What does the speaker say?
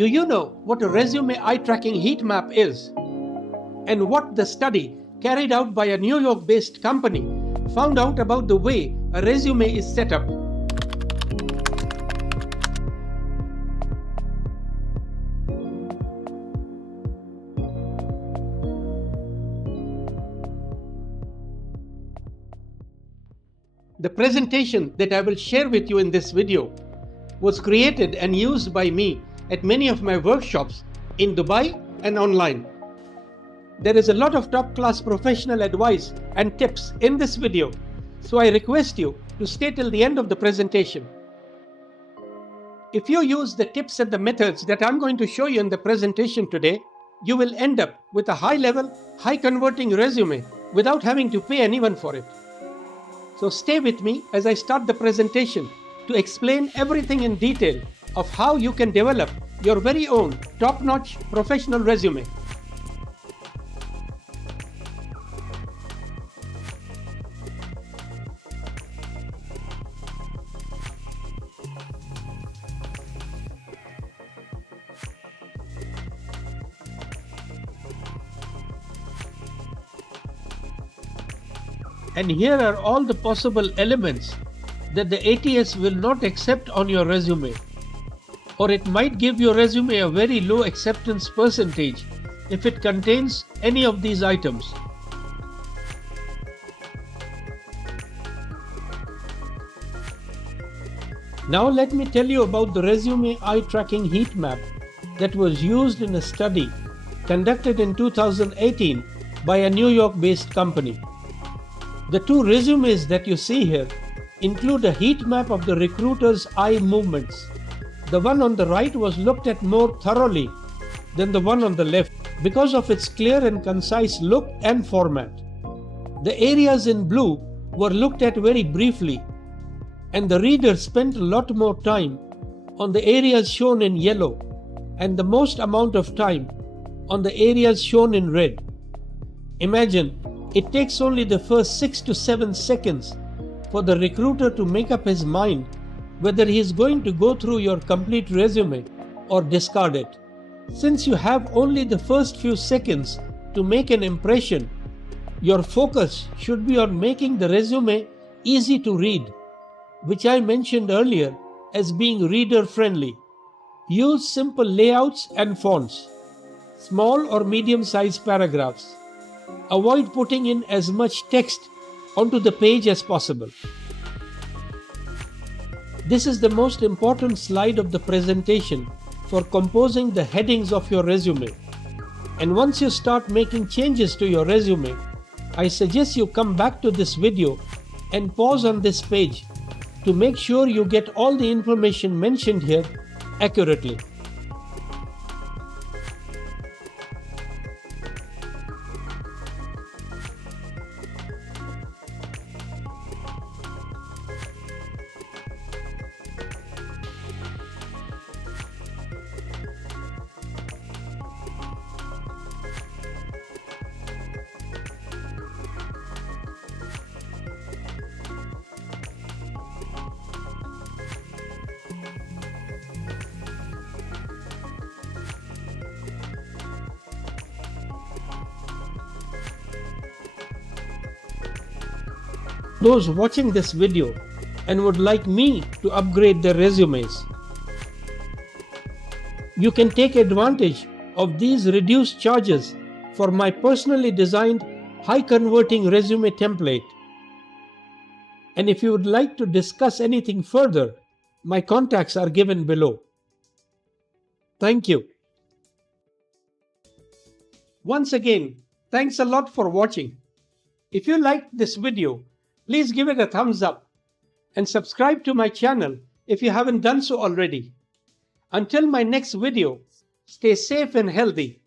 Do you know what a resume eye tracking heat map is? And what the study carried out by a New York-based company found out about the way a resume is set up? The presentation that I will share with you in this video was created and used by me at many of my workshops in Dubai and online. There is a lot of top-class professional advice and tips in this video, so I request you to stay till the end of the presentation. If you use the tips and the methods that I'm going to show you in the presentation today, you will end up with a high-level, high-converting resume without having to pay anyone for it. So stay with me as I start the presentation to explain everything in detail of how you can develop your very own top-notch professional resume. And here are all the possible elements that the ATS will not accept on your resume, or it might give your resume a very low acceptance percentage if it contains any of these items. Now let me tell you about the resume eye tracking heat map that was used in a study conducted in 2018 by a New York-based company. The two resumes that you see here include a heat map of the recruiter's eye movements. The one on the right was looked at more thoroughly than the one on the left because of its clear and concise look and format. The areas in blue were looked at very briefly, and the reader spent a lot more time on the areas shown in yellow and the most amount of time on the areas shown in red. Imagine it takes only the first 6 to 7 seconds for the recruiter to make up his mind whether he is going to go through your complete resume or discard it. Since you have only the first few seconds to make an impression, your focus should be on making the resume easy to read, which I mentioned earlier as being reader-friendly. Use simple layouts and fonts, small or medium-sized paragraphs. Avoid putting in as much text onto the page as possible. This is the most important slide of the presentation for composing the headings of your resume. And once you start making changes to your resume, I suggest you come back to this video and pause on this page to make sure you get all the information mentioned here accurately. Those watching this video and would like me to upgrade their resumes, you can take advantage of these reduced charges for my personally designed high-converting resume template. And if you would like to discuss anything further, my contacts are given below. Thank you. Once again, thanks a lot for watching. If you liked this video, please give it a thumbs up and subscribe to my channel if you haven't done so already. Until my next video, stay safe and healthy.